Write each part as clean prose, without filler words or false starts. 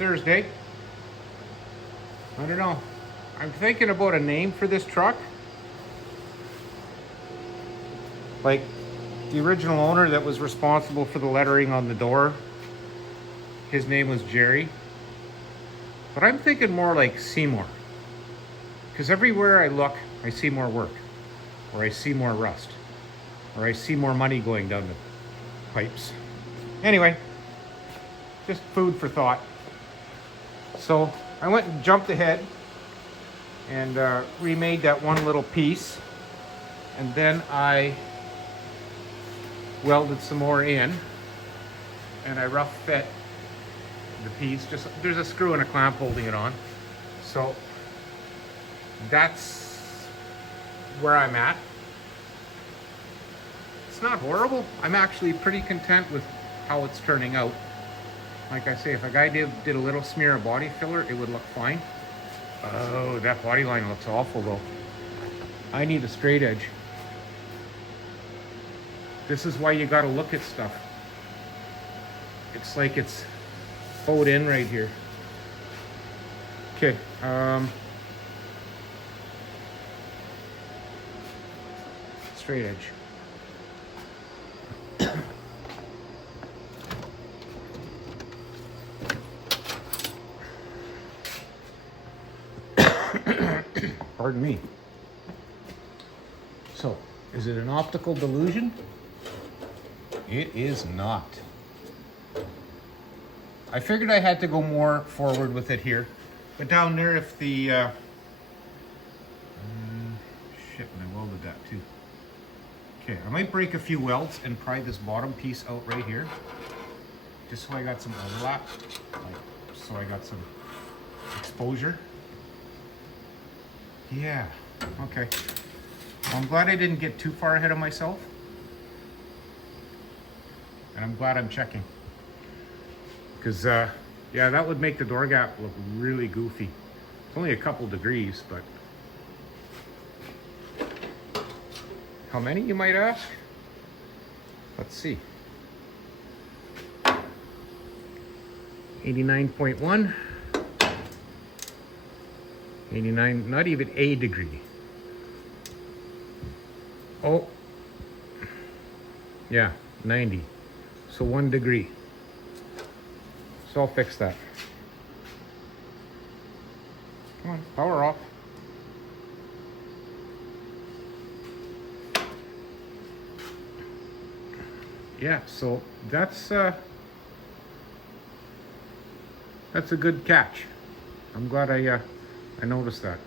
Thursday. I don't know. I'm thinking about a name for this truck. Like the original owner that was responsible for the lettering on the door, his name was Jerry. But I'm thinking more like Seymour. Because everywhere I look, I see more work. Or I see more rust. Or I see more money going down the pipes. Anyway, just food for thought. So I went and jumped ahead and remade that one little piece. And then I welded some more in. And I rough fit the piece. Just there's a screw and a clamp holding it on. So that's where I'm at. It's not horrible. I'm actually pretty content with how it's turning out. Like I say, if a guy did a little smear of body filler, it would look fine. Oh, that body line looks awful though. I need a straight edge. This is why you gotta look at stuff. It's like it's bowed in right here. Okay, straight edge. Pardon me. So, is it an optical delusion? It is not. I figured I had to go more forward with it here. But down there, if the... shit, and I welded that too. Okay, I might break a few welds and pry this bottom piece out right here. Just so I got some overlap. So I got some exposure. Yeah, okay. Well, I'm glad I didn't get too far ahead of myself. And I'm glad I'm checking. Because, yeah, that would make the door gap look really goofy. It's only a couple degrees, but... How many, you might ask? Let's see. 89.1. 89, not even a degree. Oh, yeah, 90. So 1 degree. So I'll fix that. Come on, power off. Yeah, so that's a good catch. I'm glad I noticed that.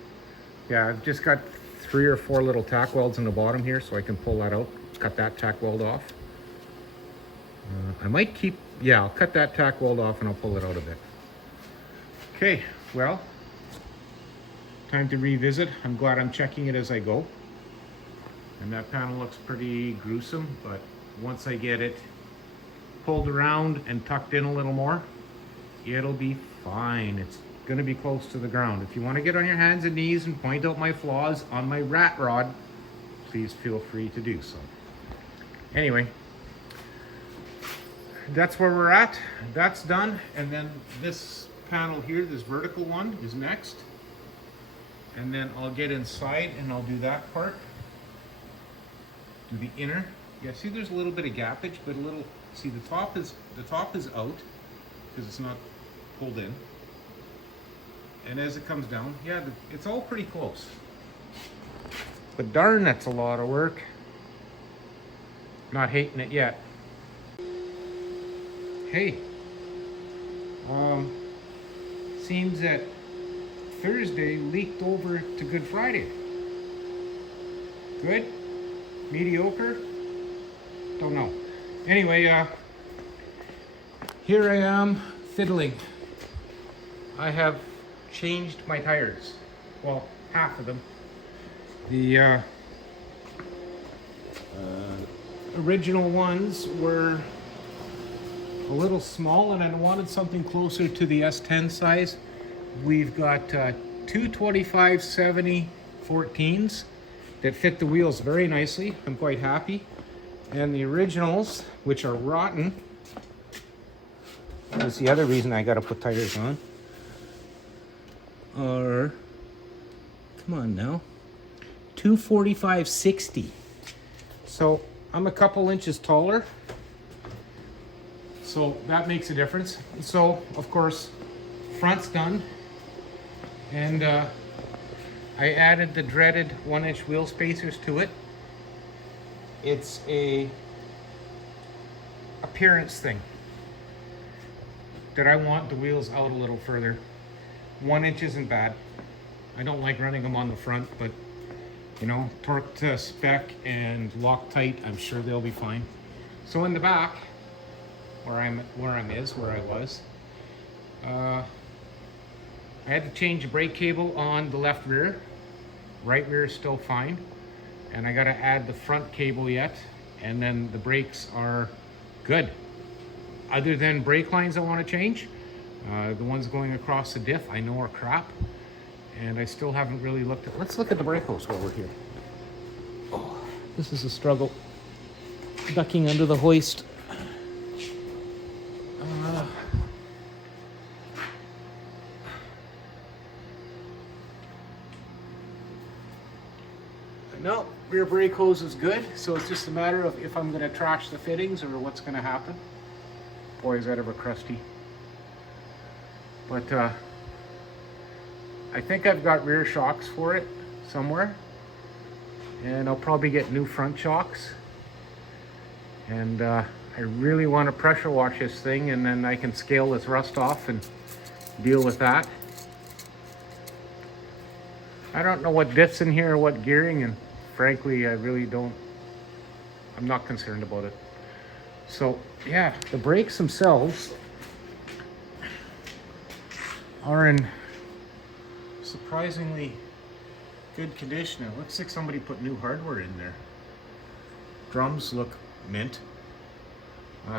Yeah, I've just got 3 or 4 little tack welds in the bottom here, so I can pull that out, cut that tack weld off. I might keep, yeah, I'll cut that tack weld off and I'll pull it out a bit. Okay, well, time to revisit. I'm glad I'm checking it as I go. And that panel looks pretty gruesome, but once I get it pulled around and tucked in a little more, it'll be fine. It's going to be close to the ground. If you want to get on your hands and knees and point out my flaws on my rat rod, please feel free to do so. Anyway, that's where we're at. That's done. And then this panel here, this vertical one, is next. And then I'll get inside and I'll do that part. Do the inner. Yeah, see there's a little bit of gappage, but a little, see the top is out because it's not pulled in. And as it comes down, yeah, it's all pretty close. But darn, that's a lot of work. Not hating it yet. Hey, seems that Thursday leaked over to Good Friday. Good? Mediocre? Don't know. Anyway, here I am fiddling. I have changed my tires. Well, half of them. The original ones were a little small and I wanted something closer to the S10 size. We've got two 25/70 14s that fit the wheels very nicely. I'm quite happy. And the originals, which are rotten, That's the other reason I got to put tires on. Or, come on now, 245/60. So I'm a couple inches taller. So that makes a difference. So, of course, front's done. And I added the dreaded 1-inch wheel spacers to it. It's a appearance thing that I want the wheels out a little further. 1 inch isn't bad. I don't like running them on the front, but you know, torque to spec and Loctite, I'm sure they'll be fine. So in the back, where I was, I had to change the brake cable on the left rear. Right rear is still fine. And I gotta add the front cable yet. And then the brakes are good. Other than brake lines I wanna change, the ones going across the diff I know are crap. And I still haven't really looked at, let's look at the brake hose while we're here. Oh, this is a struggle. Ducking under the hoist. No, rear brake hose is good, so it's just a matter of if I'm going to trash the fittings or what's going to happen. Boy, is that ever crusty. But I think I've got rear shocks for it somewhere. And I'll probably get new front shocks. And I really want to pressure wash this thing, and then I can scale this rust off and deal with that. I don't know what diffs in here or what gearing, and frankly, I really don't, I'm not concerned about it. So yeah, the brakes themselves are in surprisingly good condition. It looks like somebody put new hardware in there. Drums look mint.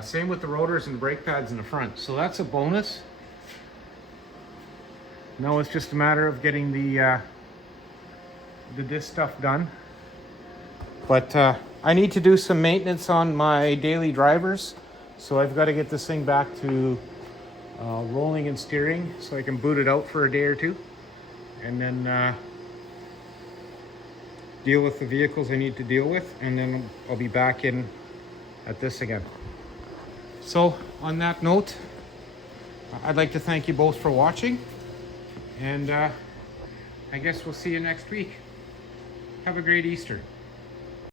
Same with the rotors and the brake pads in the front. So that's a bonus. Now it's just a matter of getting the disc stuff done. But I need to do some maintenance on my daily drivers. So I've got to get this thing back to rolling and steering so I can boot it out for a day or two. And then deal with the vehicles I need to deal with. And then I'll be back in at this again. So on that note, I'd like to thank you both for watching. And I guess we'll see you next week. Have a great Easter.